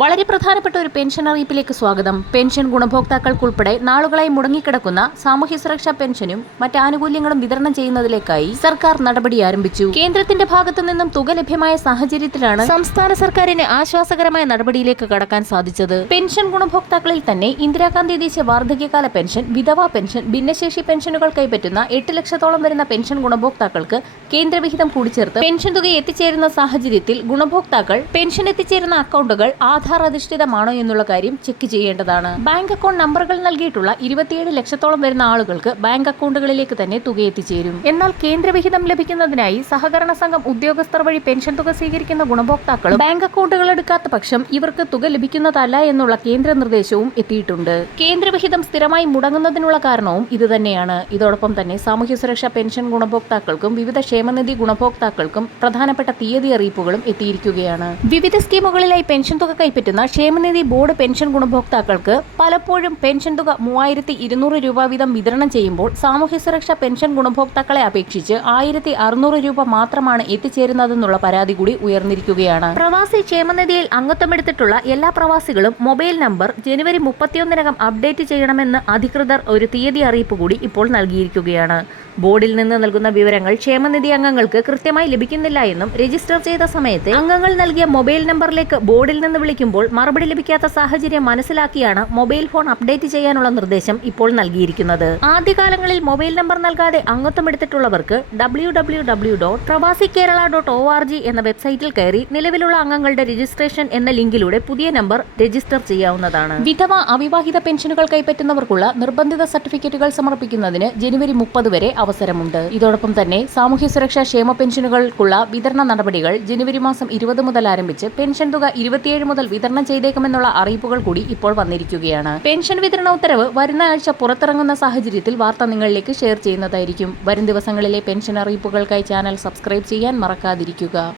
വളരെ പ്രധാനപ്പെട്ട ഒരു പെൻഷൻ അറിയിപ്പിലേക്ക് സ്വാഗതം. പെൻഷൻ ഗുണഭോക്താക്കൾക്കുൾപ്പെടെ നാളുകളായി മുടങ്ങിക്കിടക്കുന്ന സാമൂഹ്യ സുരക്ഷാ പെൻഷനും മറ്റ് ആനുകൂല്യങ്ങളും വിതരണം ചെയ്യുന്നതിലേക്കായി സർക്കാർ നടപടി ആരംഭിച്ചു. കേന്ദ്രത്തിന്റെ ഭാഗത്തു നിന്നും തുക ലഭ്യമായ സാഹചര്യത്തിലാണ് സംസ്ഥാന സർക്കാരിന് ആശ്വാസകരമായ നടപടിയിലേക്ക് കടക്കാൻ സാധിച്ചത്. പെൻഷൻ ഗുണഭോക്താക്കളിൽ തന്നെ ഇന്ദിരാഗാന്ധി ദേശീയ വാർദ്ധക്യകാല പെൻഷൻ, വിധവാ പെൻഷൻ, ഭിന്നശേഷി പെൻഷനുകൾ കൈപ്പറ്റുന്ന 8 ലക്ഷത്തോളം വരുന്ന പെൻഷൻ ഗുണഭോക്താക്കൾക്ക് കേന്ദ്രവിഹിതം കൂടിച്ചേർത്ത് പെൻഷൻ തുക എത്തിച്ചേരുന്ന സാഹചര്യത്തിൽ ഗുണഭോക്താക്കൾ പെൻഷൻ എത്തിച്ചേരുന്ന അക്കൗണ്ടുകൾ ആധാർ അധിഷ്ഠിതമാണോ എന്നുള്ള കാര്യം ചെക്ക് ചെയ്യേണ്ടതാണ്. ബാങ്ക് അക്കൗണ്ട് നമ്പറുകൾ നൽകിയിട്ടുള്ള 27 ലക്ഷത്തോളം വരുന്ന ആളുകൾക്ക് ബാങ്ക് അക്കൗണ്ടുകളിലേക്ക് തന്നെ തുക എത്തിച്ചേരും. എന്നാൽ കേന്ദ്രവിഹിതം ലഭിക്കുന്നതിനായി സഹകരണ സംഘം ഉദ്യോഗസ്ഥർ വഴി പെൻഷൻ തുക സ്വീകരിക്കുന്ന ഗുണഭോക്താക്കളും ബാങ്ക് അക്കൗണ്ടുകൾ എടുക്കാത്ത പക്ഷം ഇവർക്ക് തുക ലഭിക്കുന്നതല്ല എന്നുള്ള കേന്ദ്ര നിർദ്ദേശവും എത്തിയിട്ടുണ്ട്. കേന്ദ്രവിഹിതം സ്ഥിരമായി മുടങ്ങുന്നതിനുള്ള കാരണവും ഇതുതന്നെയാണ്. ഇതോടൊപ്പം തന്നെ സാമൂഹ്യ സുരക്ഷാ പെൻഷൻ ഗുണഭോക്താക്കൾക്കും വിവിധ ക്ഷേമനിധി ഗുണഭോക്താക്കൾക്കും പ്രധാനപ്പെട്ട തീയതി അറിയിപ്പുകളും എത്തിയിരിക്കുകയാണ്. വിവിധ സ്കീമുകളിലായി പെൻഷൻ തുക കൈപ്പറ്റുന്ന ക്ഷേമനിധി ബോർഡ് പെൻഷൻ ഗുണഭോക്താക്കൾക്ക് പലപ്പോഴും പെൻഷൻ തുക 3200 രൂപ വീതം വിതരണം ചെയ്യുമ്പോൾ സാമൂഹ്യ സുരക്ഷാ പെൻഷൻ ഗുണഭോക്താക്കളെ അപേക്ഷിച്ച് 1600 രൂപ മാത്രമാണ് എത്തിച്ചേരുന്നതെന്നുള്ള പരാതി കൂടി ഉയർന്നിരിക്കുകയാണ്. പ്രവാസി ക്ഷേമനിധിയിൽ അംഗത്വമെടുത്തിട്ടുള്ള എല്ലാ പ്രവാസികളും മൊബൈൽ നമ്പർ ജനുവരി 31-നകം അപ്ഡേറ്റ് ചെയ്യണമെന്ന് അധികൃതർ ഒരു തീയതി അറിയിപ്പ് കൂടി ഇപ്പോൾ നൽകിയിരിക്കുകയാണ്. ബോർഡിൽ നിന്ന് നൽകുന്ന വിവരങ്ങൾ ക്ഷേമനിധി അംഗങ്ങൾക്ക് കൃത്യമായി ലഭിക്കുന്നില്ല എന്നും രജിസ്റ്റർ ചെയ്ത സമയത്ത് അംഗങ്ങൾ നൽകിയ മൊബൈൽ നമ്പറിലേക്ക് ബോർഡിൽ നിന്ന് വിളിക്കുമ്പോൾ മറുപടി ലഭിക്കാത്ത സാഹചര്യം മനസ്സിലാക്കിയാണ് മൊബൈൽ ഫോൺ അപ്ഡേറ്റ് ചെയ്യാനുള്ള നിർദ്ദേശം ഇപ്പോൾ നൽകിയിരിക്കുന്നത്. ആദ്യകാലങ്ങളിൽ മൊബൈൽ നമ്പർ നൽകാതെ അംഗത്വമെടുത്തിട്ടുള്ളവർക്ക് www.pravasikerala.org എന്ന വെബ്സൈറ്റിൽ കയറി നിലവിലുള്ള അംഗങ്ങളുടെ രജിസ്ട്രേഷൻ എന്ന ലിങ്കിലൂടെ പുതിയ നമ്പർ രജിസ്റ്റർ ചെയ്യാവുന്നതാണ്. വിധവ, അവിവാഹിത പെൻഷനുകൾ കൈപ്പറ്റുന്നവർക്കുള്ള നിർബന്ധിത സർട്ടിഫിക്കറ്റുകൾ സമർപ്പിക്കുന്നതിന് ജനുവരി 30 വരെ അവസരമുണ്ട്. ഇതോടൊപ്പം തന്നെ സാമൂഹ്യ സുരക്ഷാ ക്ഷേമ പെൻഷനുകൾക്കുള്ള വിതരണ നടപടികൾ ജനുവരി മാസം 20 മുതൽ ആരംഭിച്ച് പെൻഷൻ തുക 27 മുതൽ വിതരണം ചെയ്തേക്കുമെന്നുള്ള അറിയിപ്പുകൾ കൂടി ഇപ്പോൾ വന്നിരിക്കുകയാണ്. പെൻഷൻ വിതരണ ഉത്തരവ് വരുന്ന ആഴ്ച പുറത്തിറങ്ങുന്ന സാഹചര്യത്തിൽ വാർത്ത നിങ്ങളിലേക്ക് ഷെയർ ചെയ്യുന്നതായിരിക്കും. വരും ദിവസങ്ങളിലെ പെൻഷൻ അറിയിപ്പുകൾക്കായി ചാനൽ സബ്സ്ക്രൈബ് ചെയ്യാൻ മറക്കാതിരിക്കുക.